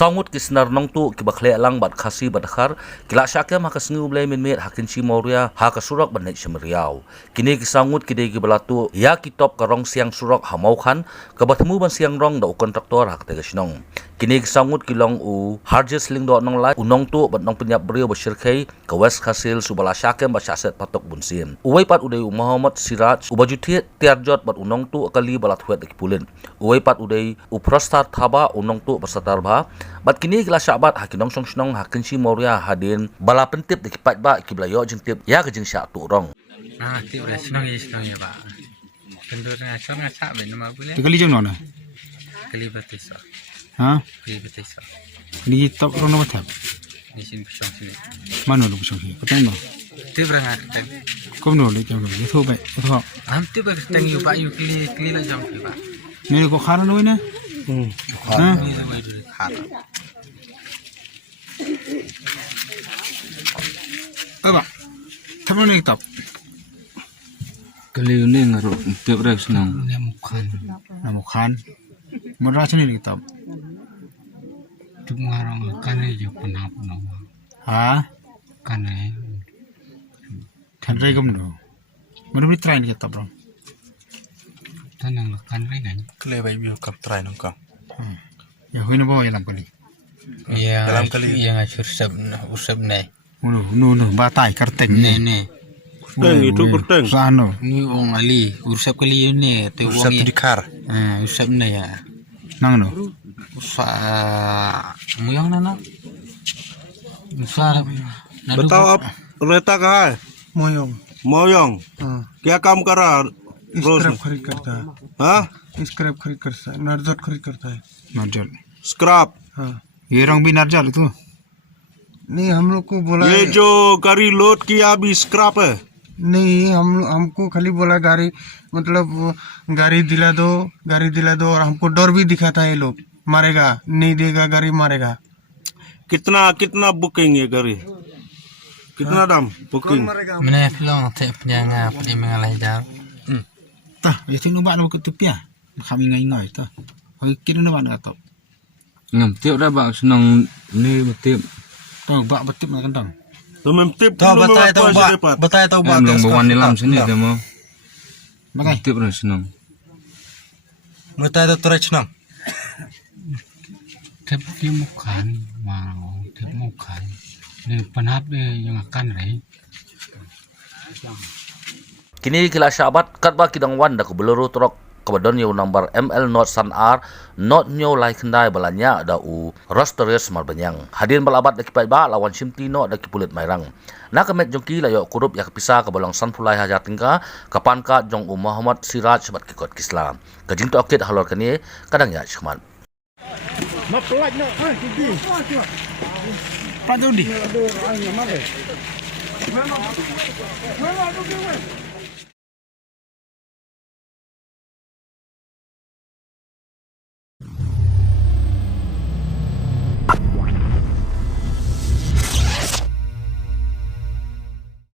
Sangut kisnar nong tu kibakhle lang bat khasi badkhar kila syakya makas ngu blay min met hakin chi moria ha ka surak banai shemriau kini kisangut kide gibalatu ya kitop karong siang surak hamau khan kabathmu ban siang rong da kontraktor hak te gasnong kini kisangut kilong u harjes ling do nong lai unong tu bat nong penyap brio bashir khai ka west khasil subala syakya ba syaset patok bunsin uwai pat udai Muhammad Siraj ubajuthe tiarjot bat unong tu akali balat huat kipulin uwai pat udai uprastar thaba unong tu bersatar bha bat kini kila syabat hakinong song snong hakin si moria hadin bala pentip dikipat ba kiblayo jeng tip ya ke jeng syak tu rong tip re snong ya ba kendur ngaca ben ma bule Kali jeng nona kali batisa kali batisa di top rono matap di sin pusong sini mana lu pusong sini petang no tip re ngaca kom no le jeng no itu baik itu am tip re tang yu ba yu kli la jong ba ni ko khana no ne Apa? Kamu nih top? Kali ini ngaruh tiap rek senang. Namukan. Mana sini nih top? Cuma orang kan aja penap nama. Hah? Kan Tandai kamu no. Mana beli train kita bro? Tanang kan kan. Kali bayi biar kap try nongkang. Ya hujan bawa dalam kali. Iya. Dalam kali. Iya ngacur usap nih. No, batai karteng. Nih. Kurteng itu kurteng. Sano. Ni orang ali usap kali ini. Usap tu dikar. Usap nih ya. Nang no. Muyang nana. Usap. बताओ आप रहता कहाँ है मोयोंग मोयोंग क्या काम कर रहा रोज स्क्रैप खरीद करता है हाँ स्क्रैप खरीद करता है नर्जट खरीद करता है Narjal. स्क्रैप हाँ Ye orang bin narjal itu. नहीं हम लोग को बोला ये जो गाड़ी लोड किया अभी स्क्रैप है नहीं हमको खाली बोला गाड़ी मतलब गाड़ी दिला दो और हमको डर भी दिखाता है ये लोग मारेगा नहीं देगा गाड़ी मारेगा कितना बुकिंग है गाड़ी कितना दाम booking Mana film tak penyanga pergi mengalah jauh. Tah, ya sini ubah lu ke tepi ya. Kami ngai tah. Hoi kira nak nak top. Ngam tiap dah bak senang ni tiap. Tahu bak betul nak kentang. तो मैं टिप बताया तो Am lang bawan ni lam sini temo. Makai. Tiap dah senang. बताया तो तुरंत ना Tep dia mukan, mau tep mukan. Ni penap dia yang akan rai. kini kila syabat katba kidang wan da kubeluru trok kabadon yu number ML not san r not nyo lai kendai balanya da u rosterius marbanyang hadin balabat da kipai ba lawan simtino da kipulit mairang na kamet jongki layo kurup ya kepisa kabalong san pulai haja tingka kapan ka jong u Muhammad Siraj bat kikot kislam kajing to okit halor kani kadang ya shman Pak Dodi.